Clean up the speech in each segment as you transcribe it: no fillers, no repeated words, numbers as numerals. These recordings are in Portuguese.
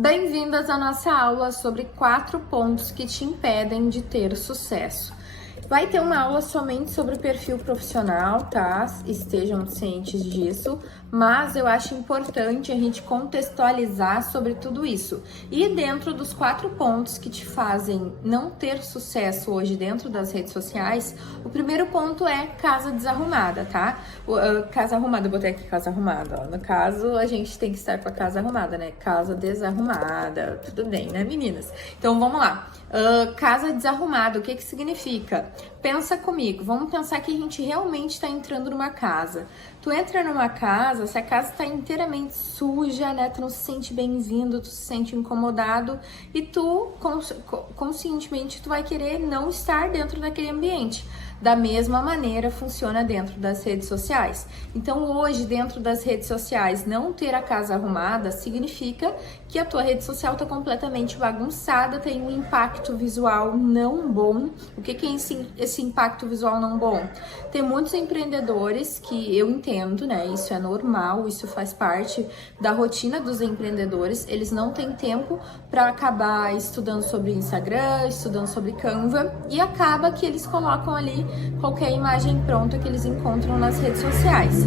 Bem-vindas à nossa aula sobre 4 pontos que te impedem de ter sucesso. Vai ter uma aula somente sobre o perfil profissional, tá? Estejam cientes disso, mas eu acho importante a gente contextualizar sobre tudo isso. E dentro dos 4 pontos que te fazem não ter sucesso hoje dentro das redes sociais, o primeiro ponto é casa desarrumada, tá? Casa arrumada, eu botei aqui casa arrumada, ó. No caso, a gente tem que estar com a casa arrumada, né? Casa desarrumada, tudo bem, né, meninas? Então, vamos lá. Casa desarrumada, o que significa? Pensa comigo, vamos pensar que a gente realmente está entrando numa casa. Tu entra numa casa, se a casa está inteiramente suja, né? Tu não se sente bem-vindo, tu se sente incomodado e tu, conscientemente, tu vai querer não estar dentro daquele ambiente. Da mesma maneira funciona dentro das redes sociais. Então hoje, dentro das redes sociais, não ter a casa arrumada significa que a tua rede social está completamente bagunçada, tem um impacto visual não bom. O que é esse impacto visual não bom? Tem muitos empreendedores que eu entendo, né? Isso é normal, isso faz parte da rotina dos empreendedores. Eles não têm tempo para acabar estudando sobre Instagram, estudando sobre Canva e acaba que eles colocam ali qualquer imagem pronta que eles encontram nas redes sociais.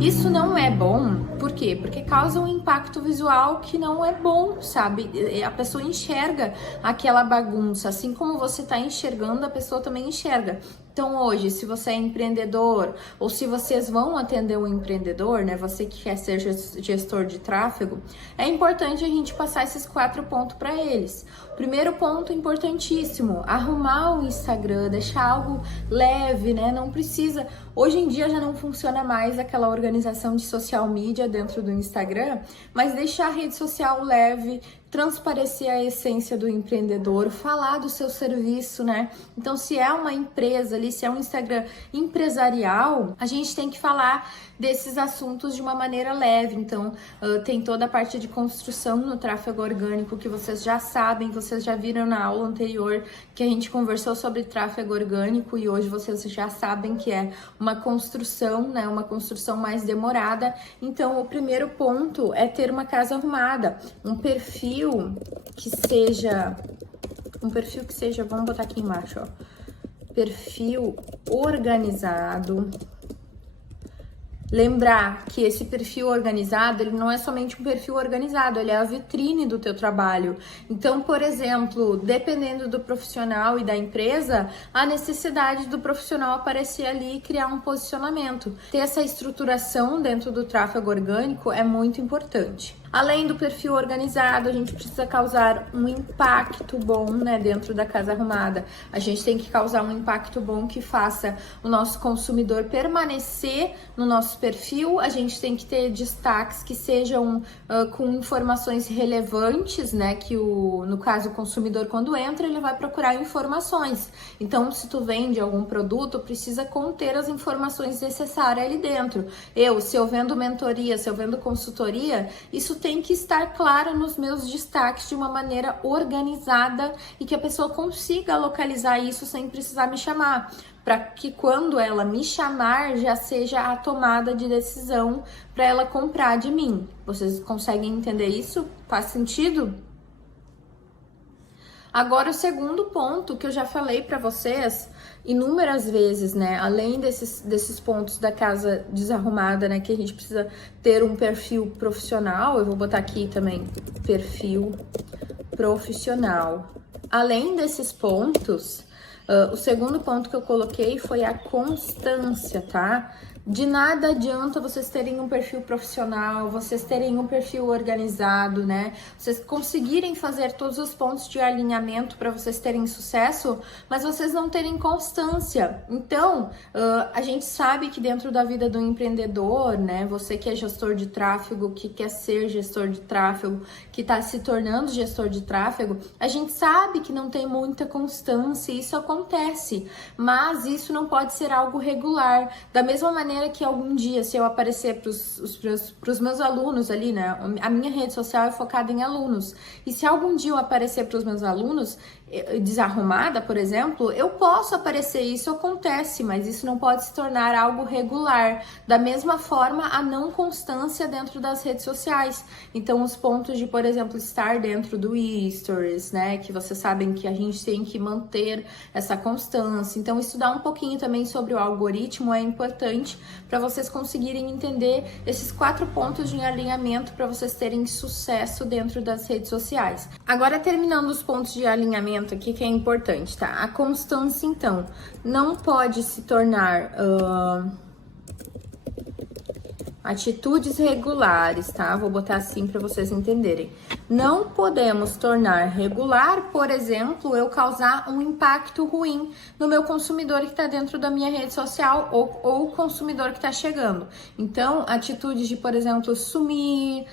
Isso não é bom, por quê? Porque causa um impacto visual que não é bom, sabe? A pessoa enxerga aquela bagunça, assim como você está enxergando, a pessoa também enxerga. Então hoje, se você é empreendedor ou se vocês vão atender um empreendedor, né, você que quer ser gestor de tráfego, é importante a gente passar esses 4 pontos para eles. Primeiro ponto importantíssimo, arrumar o Instagram, deixar algo leve, né, não precisa... Hoje em dia já não funciona mais aquela organização de social media dentro do Instagram, mas deixar a rede social leve, transparecer a essência do empreendedor, falar do seu serviço, né? Então, se é uma empresa ali, se é um Instagram empresarial, a gente tem que falar desses assuntos de uma maneira leve. Então, tem toda a parte de construção no tráfego orgânico que vocês já sabem, vocês já viram na aula anterior que a gente conversou sobre tráfego orgânico e hoje vocês já sabem que é uma construção, né? Uma construção mais demorada. Então, o primeiro ponto é ter uma casa arrumada, um perfil que seja, vamos botar aqui embaixo, ó, perfil organizado. Lembrar que esse perfil organizado, ele não é somente um perfil organizado, ele é a vitrine do teu trabalho. Então, por exemplo, dependendo do profissional e da empresa, a necessidade do profissional aparecer ali e criar um posicionamento. Ter essa estruturação dentro do tráfego orgânico é muito importante. Além do perfil organizado, a gente precisa causar um impacto bom, né, dentro da casa arrumada. A gente tem que causar um impacto bom que faça o nosso consumidor permanecer no nosso perfil. A gente tem que ter destaques que sejam com informações relevantes, né, que no caso o consumidor quando entra, ele vai procurar informações. Então, se tu vende algum produto, precisa conter as informações necessárias ali dentro. Se eu vendo mentoria, se eu vendo consultoria, isso tem que estar claro nos meus destaques de uma maneira organizada e que a pessoa consiga localizar isso sem precisar me chamar, para que quando ela me chamar já seja a tomada de decisão para ela comprar de mim. Vocês conseguem entender isso? Faz sentido? Agora, o segundo ponto que eu já falei para vocês inúmeras vezes, né? Além desses pontos da casa desarrumada, né? Que a gente precisa ter um perfil profissional. Eu vou botar aqui também, perfil profissional. Além desses pontos, o segundo ponto que eu coloquei foi a constância, tá? De nada adianta vocês terem um perfil profissional, vocês terem um perfil organizado, né? Vocês conseguirem fazer todos os pontos de alinhamento para vocês terem sucesso, mas vocês não terem constância. Então, a gente sabe que dentro da vida do empreendedor, né? Você que é gestor de tráfego, que quer ser gestor de tráfego, que está se tornando gestor de tráfego, a gente sabe que não tem muita constância, isso acontece, mas isso não pode ser algo regular. Da mesma maneira que algum dia, se eu aparecer pros meus alunos ali, né? A minha rede social é focada em alunos. E se algum dia eu aparecer pros meus alunos, desarrumada, por exemplo, eu posso aparecer, isso acontece, mas isso não pode se tornar algo regular. Da mesma forma, a não constância dentro das redes sociais. Então, os pontos de, por exemplo, estar dentro do Stories, né, que vocês sabem que a gente tem que manter essa constância. Então, estudar um pouquinho também sobre o algoritmo é importante para vocês conseguirem entender esses 4 pontos de alinhamento para vocês terem sucesso dentro das redes sociais. Agora, terminando os pontos de alinhamento aqui, que é importante, tá? A constância, então, não pode se tornar atitudes regulares, tá? Vou botar assim para vocês entenderem. Não podemos tornar regular, por exemplo, eu causar um impacto ruim no meu consumidor que está dentro da minha rede social ou o consumidor que está chegando. Então, atitudes de, por exemplo, sumir,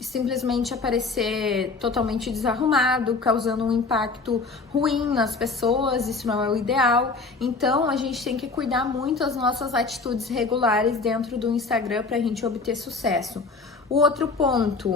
simplesmente aparecer totalmente desarrumado, causando um impacto ruim nas pessoas, isso não é o ideal. Então, a gente tem que cuidar muito das nossas atitudes regulares dentro do Instagram para a gente obter sucesso. O outro ponto,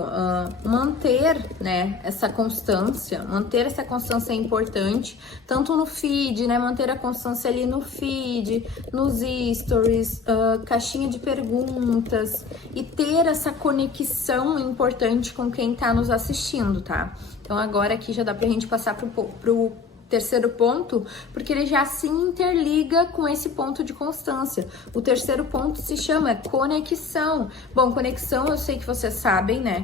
manter, né, essa constância. Manter essa constância é importante, tanto no feed, né, manter a constância ali no feed, nos stories, caixinha de perguntas e ter essa conexão importante com quem tá nos assistindo, tá? Então agora aqui já dá pra gente passar pro terceiro ponto, porque ele já se interliga com esse ponto de constância. O terceiro ponto se chama conexão. Bom, conexão, eu sei que vocês sabem, né?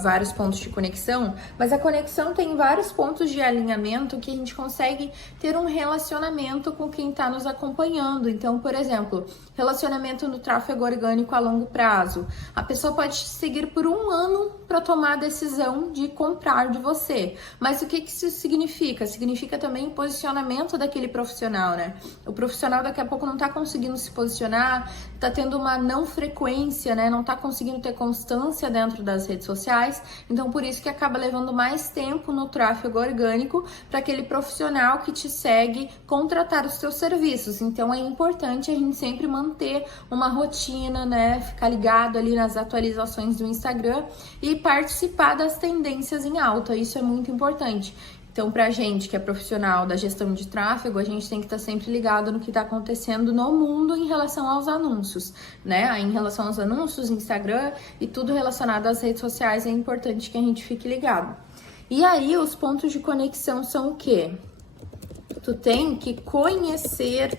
Vários pontos de conexão, mas a conexão tem vários pontos de alinhamento que a gente consegue ter um relacionamento com quem está nos acompanhando. Então, por exemplo, relacionamento no tráfego orgânico a longo prazo. A pessoa pode te seguir por 1 ano para tomar a decisão de comprar de você. Mas o que isso significa? Significa também o posicionamento daquele profissional, né? O profissional daqui a pouco não tá conseguindo se posicionar, tá tendo uma não frequência, né? Não tá conseguindo ter constância dentro das redes sociais, então por isso que acaba levando mais tempo no tráfego orgânico para aquele profissional que te segue contratar os teus serviços. Então é importante a gente sempre manter uma rotina, né? Ficar ligado ali nas atualizações do Instagram e participar das tendências em alta, isso é muito importante. Então, pra gente que é profissional da gestão de tráfego, a gente tem que estar sempre ligado no que está acontecendo no mundo em relação aos anúncios, né? Em relação aos anúncios, Instagram e tudo relacionado às redes sociais, é importante que a gente fique ligado. E aí, os pontos de conexão são o quê? Tu tem que conhecer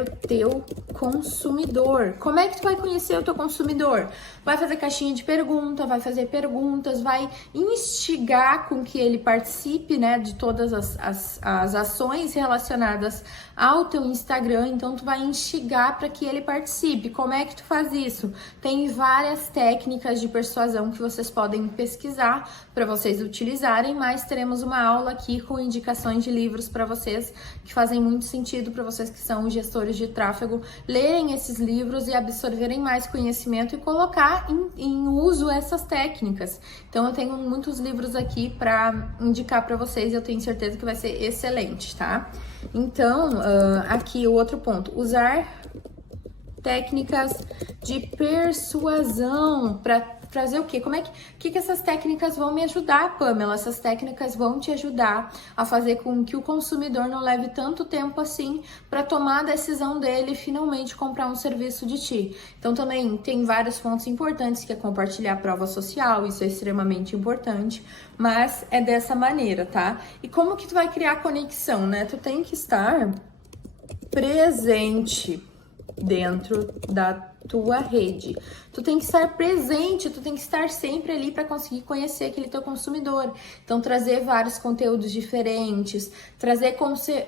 o teu consumidor. Como é que tu vai conhecer o teu consumidor? Vai fazer caixinha de pergunta, vai fazer perguntas, vai instigar com que ele participe, né, de todas as ações relacionadas ao teu Instagram. Então, tu vai instigar para que ele participe. Como é que tu faz isso? Tem várias técnicas de persuasão que vocês podem pesquisar para vocês utilizarem, mas teremos uma aula aqui com indicações de livros para vocês que fazem muito sentido para vocês que são gestores de tráfego, lerem esses livros e absorverem mais conhecimento e colocar em uso essas técnicas. Então, eu tenho muitos livros aqui para indicar para vocês e eu tenho certeza que vai ser excelente, tá? Então, aqui o outro ponto, usar técnicas de persuasão para fazer o quê? Como é que essas técnicas vão me ajudar, Pamela? Essas técnicas vão te ajudar a fazer com que o consumidor não leve tanto tempo assim para tomar a decisão dele e finalmente comprar um serviço de ti. Então também tem vários pontos importantes, que é compartilhar a prova social, isso é extremamente importante, mas é dessa maneira, tá? E como que tu vai criar conexão, né? Tu tem que estar presente dentro da tua rede. Tu tem que estar presente, tu tem que estar sempre ali para conseguir conhecer aquele teu consumidor. Então, trazer vários conteúdos diferentes, trazer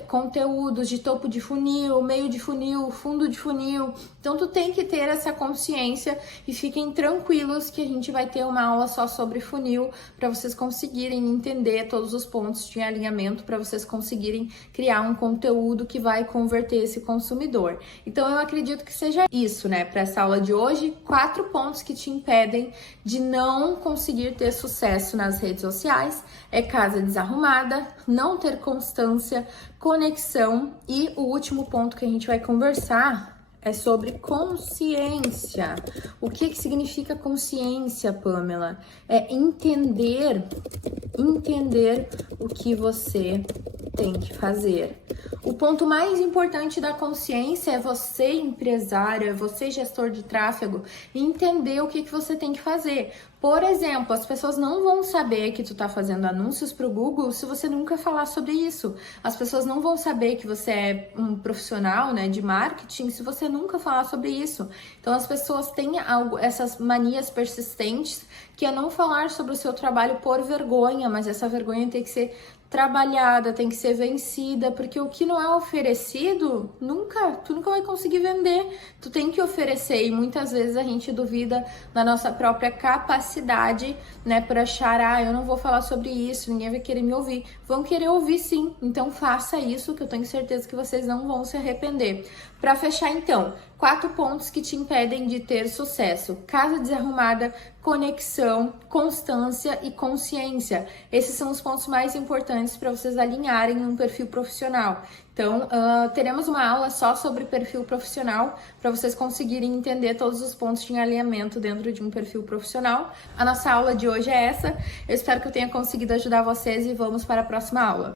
conteúdos de topo de funil, meio de funil, fundo de funil. Então, tu tem que ter essa consciência e fiquem tranquilos que a gente vai ter uma aula só sobre funil para vocês conseguirem entender todos os pontos de alinhamento, para vocês conseguirem criar um conteúdo que vai converter esse consumidor. Então, eu acredito que seja isso, né? Para essa aula de hoje, 4 pontos que te impedem de não conseguir ter sucesso nas redes sociais é casa desarrumada, não ter constância, conexão e o último ponto que a gente vai conversar é sobre consciência. O que significa consciência, Pamela? É entender o que você tem que fazer. O ponto mais importante da consciência é você, empresário, é você, gestor de tráfego, entender o que você tem que fazer. Por exemplo, as pessoas não vão saber que tu tá fazendo anúncios pro Google se você nunca falar sobre isso. As pessoas não vão saber que você é um profissional, né, de marketing se você nunca falar sobre isso. Então, as pessoas têm essas manias persistentes que é não falar sobre o seu trabalho por vergonha, mas essa vergonha tem que ser trabalhada, tem que ser vencida, porque o que não é oferecido, tu nunca vai conseguir vender. Tu tem que oferecer e muitas vezes a gente duvida da nossa própria capacidade, né, por achar, eu não vou falar sobre isso, ninguém vai querer me ouvir. Vão querer ouvir sim, então faça isso que eu tenho certeza que vocês não vão se arrepender. Para fechar então, 4 pontos que te impedem de ter sucesso: casa desarrumada, conexão, constância e consciência. Esses são os pontos mais importantes para vocês alinharem um perfil profissional. Então, teremos uma aula só sobre perfil profissional para vocês conseguirem entender todos os pontos de alinhamento dentro de um perfil profissional. A nossa aula de hoje é essa. Eu espero que eu tenha conseguido ajudar vocês e vamos para a próxima aula.